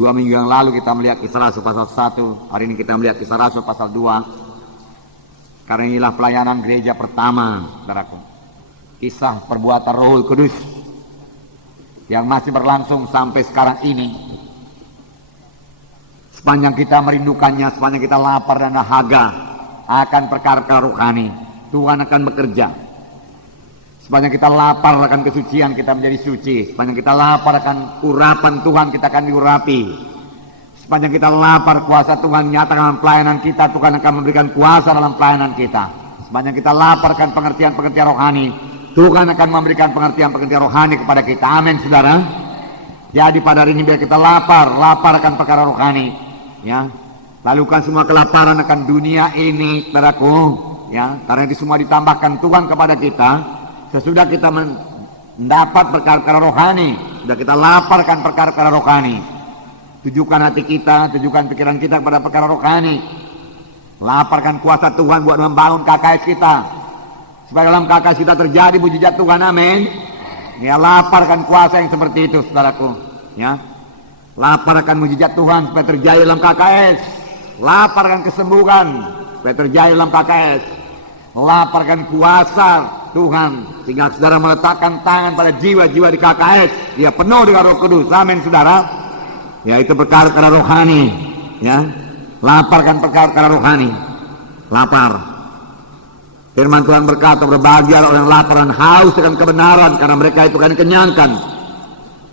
2 minggu yang lalu kita melihat Kisah Rasul pasal 1, hari ini kita melihat Kisah Rasul pasal 2. Karena inilah pelayanan gereja pertama, saudaraku. Kisah perbuatan Roh Kudus yang masih berlangsung sampai sekarang ini. Sepanjang kita merindukannya, sepanjang kita lapar dan dahaga akan perkara-perkara rohani, Tuhan akan bekerja. Sepanjang kita lapar akan kesucian, kita menjadi suci. Sepanjang kita lapar akan urapan Tuhan, kita akan diurapi. Sepanjang kita lapar, kuasa Tuhan nyata dalam pelayanan kita, Tuhan akan memberikan kuasa dalam pelayanan kita. Sepanjang kita lapar akan pengertian-pengertian rohani, Tuhan akan memberikan pengertian-pengertian rohani kepada kita. Amin, saudara. Jadi pada hari ini biar kita lapar akan perkara rohani, ya. Lalukan semua kelaparan akan dunia ini, saudaraku, ya. Karena itu semua ditambahkan Tuhan kepada kita. Sesudah kita mendapat perkara-perkara rohani, sudah kita laparkan perkara-perkara rohani. Tujukan hati kita, tujukan pikiran kita kepada perkara rohani. Laparkan kuasa Tuhan buat membangun KKS kita. Supaya dalam KKS kita terjadi mujizat Tuhan, amin. Ya, laparkan kuasa yang seperti itu, saudaraku. Ya, laparkan mujizat Tuhan supaya terjadi dalam KKS. Laparkan kesembuhan supaya terjadi dalam KKS. Laparkan kuasa Tuhan sehingga saudara meletakkan tangan pada jiwa-jiwa di KKS, dia penuh dengan Roh Kudus, amin, saudara. Ya, itu perkara-perkara rohani, ya. Laparkan perkara-perkara rohani. Lapar. Firman Tuhan berkata, berbahagia orang yang lapar dan haus akan kebenaran, karena mereka itu akan dikenyangkan.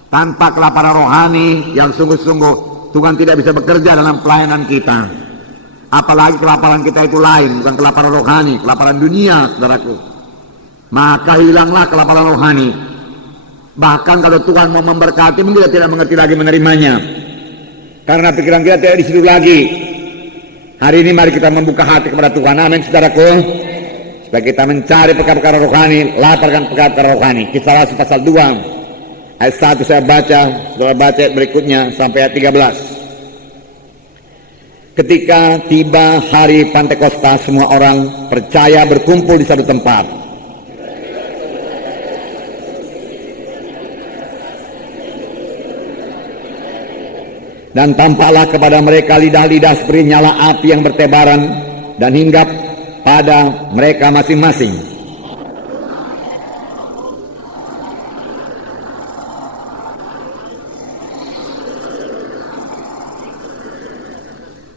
Tanpa kelaparan rohani yang sungguh-sungguh, Tuhan tidak bisa bekerja dalam pelayanan kita. Apalagi kelaparan kita itu lain, bukan kelaparan rohani, kelaparan dunia, saudaraku. Maka hilanglah kelaparan rohani. Bahkan kalau Tuhan mau memberkati, mungkin kita tidak mengerti lagi menerimanya, karena pikiran kita tidak di situ lagi. Hari ini mari kita membuka hati kepada Tuhan, amin, saudaraku. Supaya kita mencari perkara-perkara rohani, laparkan perkara-perkara rohani. Kisah Rasul pasal 2 ayat 1 saya baca, saudara baca berikutnya sampai ayat 13. Ketika tiba hari Pantekosta, semua orang percaya berkumpul di satu tempat. Dan tampaklah kepada mereka lidah-lidah seperti nyala api yang bertebaran dan hinggap pada mereka masing-masing.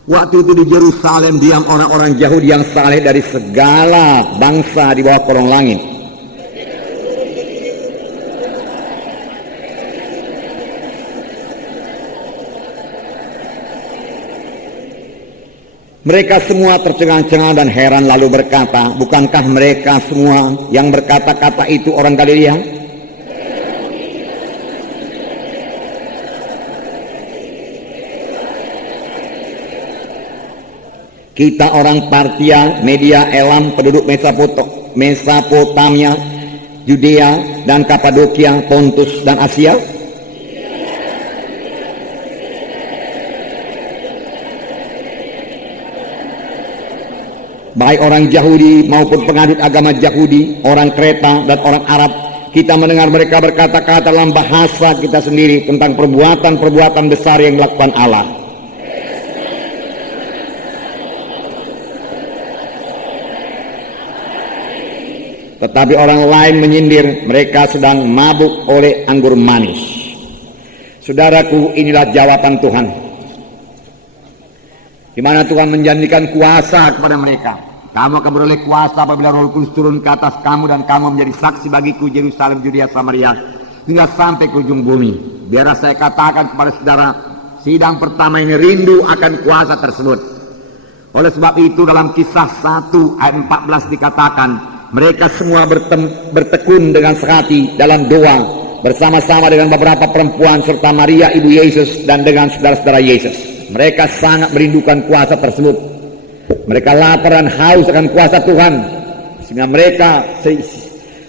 Waktu itu di Yerusalem diam orang-orang Yahudi yang saleh dari segala bangsa di bawah kolong langit. Mereka semua tercengang-cengang dan heran lalu berkata, bukankah mereka semua yang berkata-kata itu orang Galilea? Kita orang Partia, Media, Elam, penduduk Mesopotamia, Judea dan Kapadokia, Pontus dan Asia. Baik orang Yahudi maupun pengadut agama Yahudi, orang Kreta dan orang Arab, kita mendengar mereka berkata-kata dalam bahasa kita sendiri tentang perbuatan-perbuatan besar yang dilakukan Allah. Tetapi orang lain menyindir, mereka sedang mabuk oleh anggur manis. Saudaraku, inilah jawaban Tuhan, di mana Tuhan menjanjikan kuasa kepada mereka. Kamu akan beroleh kuasa apabila Roh Kudus turun ke atas kamu, dan kamu menjadi saksi bagiku Yerusalem, Judea, Samaria, hingga sampai ke ujung bumi. Biar saya katakan kepada saudara, sidang pertama ini rindu akan kuasa tersebut. Oleh sebab itu dalam Kisah 1 ayat 14 dikatakan, mereka semua bertekun dengan sehati dalam doa bersama-sama dengan beberapa perempuan serta Maria ibu Yesus dan dengan saudara-saudara Yesus. Mereka sangat merindukan kuasa tersebut. Mereka lapar dan haus akan kuasa Tuhan, sehingga mereka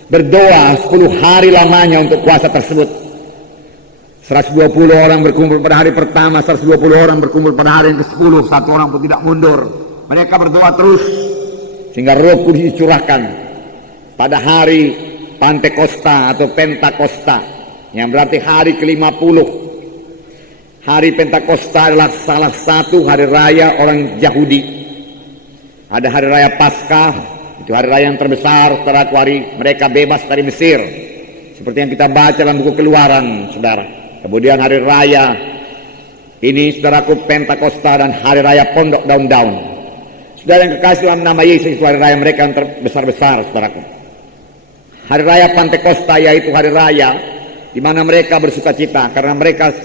berdoa 10 hari lamanya untuk kuasa tersebut. 120 orang berkumpul pada hari pertama, 120 orang berkumpul pada hari yang ke-10, 1 orang pun tidak mundur. Mereka berdoa terus sehingga Roh Kudus dicurahkan pada hari Pantekosta atau Pentakosta, yang berarti hari ke-50. hari Pentakosta adalah salah satu hari raya orang Yahudi. Ada hari raya Paskah, itu hari raya yang terbesar setelah hari mereka bebas dari Mesir. Seperti yang kita baca dalam buku Keluaran, saudara. Kemudian hari raya ini, saudaraku, Pentakosta dan hari raya Pondok Daun-Daun. Saudara yang kekasih dalam nama Yesus, itu hari raya mereka yang terbesar-besar, saudaraku. Hari raya Pentakosta yaitu hari raya di mana mereka bersuka cita karena mereka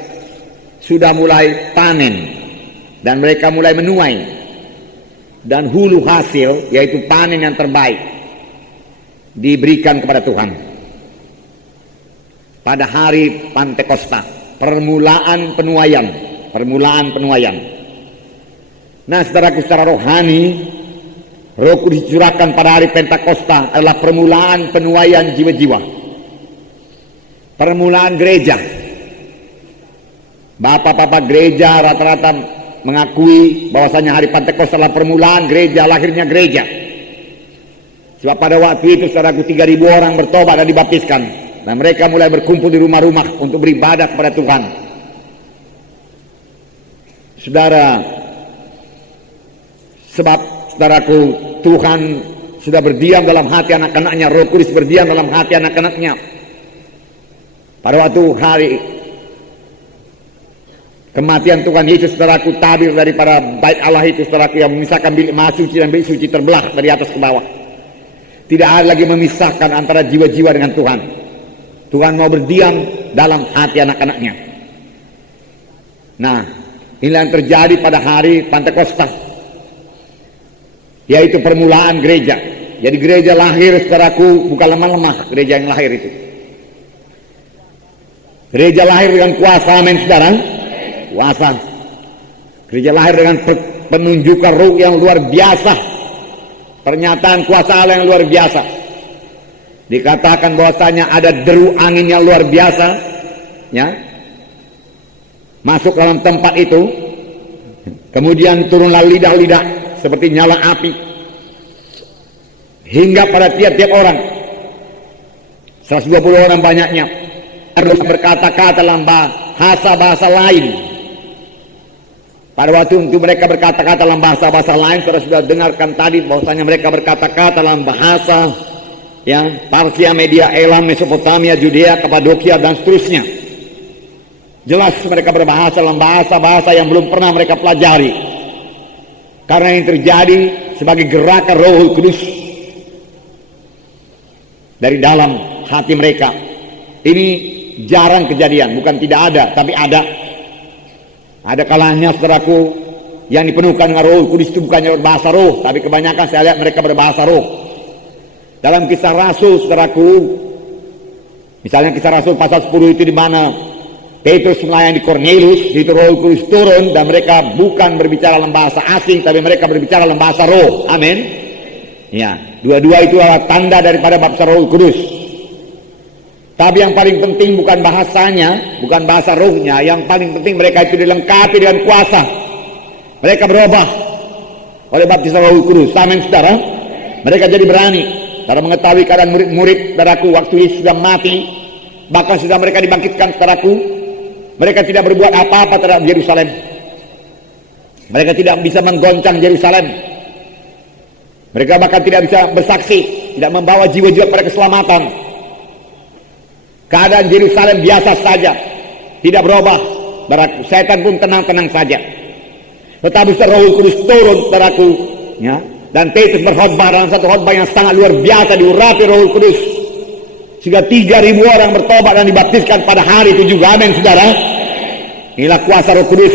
sudah mulai panen dan mereka mulai menuai, dan hulu hasil yaitu panen yang terbaik diberikan kepada Tuhan pada hari Pentakosta, permulaan penuaian. Nah, saudaraku, secara rohani, Roh Kudus dicurahkan pada hari Pentakosta adalah permulaan penuaian jiwa-jiwa, permulaan gereja. Bapak-bapak gereja rata-rata mengakui bahwasanya hari Pentakosta adalah permulaan gereja, lahirnya gereja. Sebab pada waktu itu, saudaraku, 3.000 orang bertobat dan dibaptiskan, dan mereka mulai berkumpul di rumah-rumah untuk beribadah kepada Tuhan. Saudara, sebab, saudaraku, Tuhan sudah berdiam dalam hati anak-anaknya, Roh Kudus berdiam dalam hati anak-anaknya. Pada waktu hari kematian Tuhan Yesus, saudaraku, tabir daripada bait Allah itu, saudaraku, yang memisahkan bilik maha suci dan bilik suci terbelah dari atas ke bawah. Tidak ada lagi memisahkan antara jiwa-jiwa dengan Tuhan. Tuhan mau berdiam dalam hati anak-anaknya. Nah, inilah yang terjadi pada hari Pentakosta, yaitu permulaan gereja. Jadi gereja lahir, saudaraku, bukan lemah-lemah gereja yang lahir itu. Gereja lahir dengan kuasa, amin, saudara. Kuasa. Gereja lahir dengan penunjukan Roh yang luar biasa, pernyataan kuasa Allah yang luar biasa. Dikatakan bahwasanya ada deru angin yang luar biasa, ya, masuk dalam tempat itu. Kemudian turunlah lidah-lidah seperti nyala api hingga pada tiap-tiap orang, 120 orang banyaknya, harus berkata-kata dalam bahasa lain. Pada waktu itu mereka berkata-kata dalam bahasa lain. Saudara sudah dengarkan tadi bahwasanya mereka berkata-kata dalam bahasa, ya, Parsia, Media, Elam, Mesopotamia, Judea, Kapadokia, dan seterusnya. Jelas mereka berbahasa dalam bahasa yang belum pernah mereka pelajari, karena yang terjadi sebagai gerakan Roh Kudus dari dalam hati mereka. Ini jarang kejadian, bukan tidak ada, tapi ada. Ada kalanya, saudaraku, yang dipenuhkan dengan Roh Kudus itu bukannya berbahasa roh, tapi kebanyakan saya lihat mereka berbahasa roh. Dalam Kisah Rasul, saudaraku, misalnya Kisah Rasul pasal 10 itu, di mana Petrus melayani Kornelius, itu Roh Kudus turun dan mereka bukan berbicara dalam bahasa asing, tapi mereka berbicara dalam bahasa roh. Amin. Ya, dua-dua itu adalah tanda daripada baptisan Roh Kudus. Tapi yang paling penting bukan bahasanya, bukan bahasa rohnya. Yang paling penting mereka itu dilengkapi dengan kuasa. Mereka berubah oleh baptisan Roh Kudus. Amin, saudara. Mereka jadi berani karena mengetahui keadaan murid-murid, saudaraku, waktu Yesus sudah mati, bahkan sudah mereka dibangkitkan, saudaraku. Mereka tidak berbuat apa-apa terhadap Yerusalem. Mereka tidak bisa menggoncang Yerusalem. Mereka bahkan tidak bisa bersaksi, tidak membawa jiwa-jiwa pada keselamatan. Keadaan Yerusalem biasa saja, tidak berubah. Setan pun tenang-tenang saja. Tetapi Roh Kudus turun, saudaraku, ya, dan Petrus berkhotbah dalam satu khotbah yang sangat luar biasa, diurapi Roh Kudus, sehingga 3.000 orang bertobat dan dibaptiskan pada hari itu juga. Amin, saudara. Inilah kuasa Roh Kudus.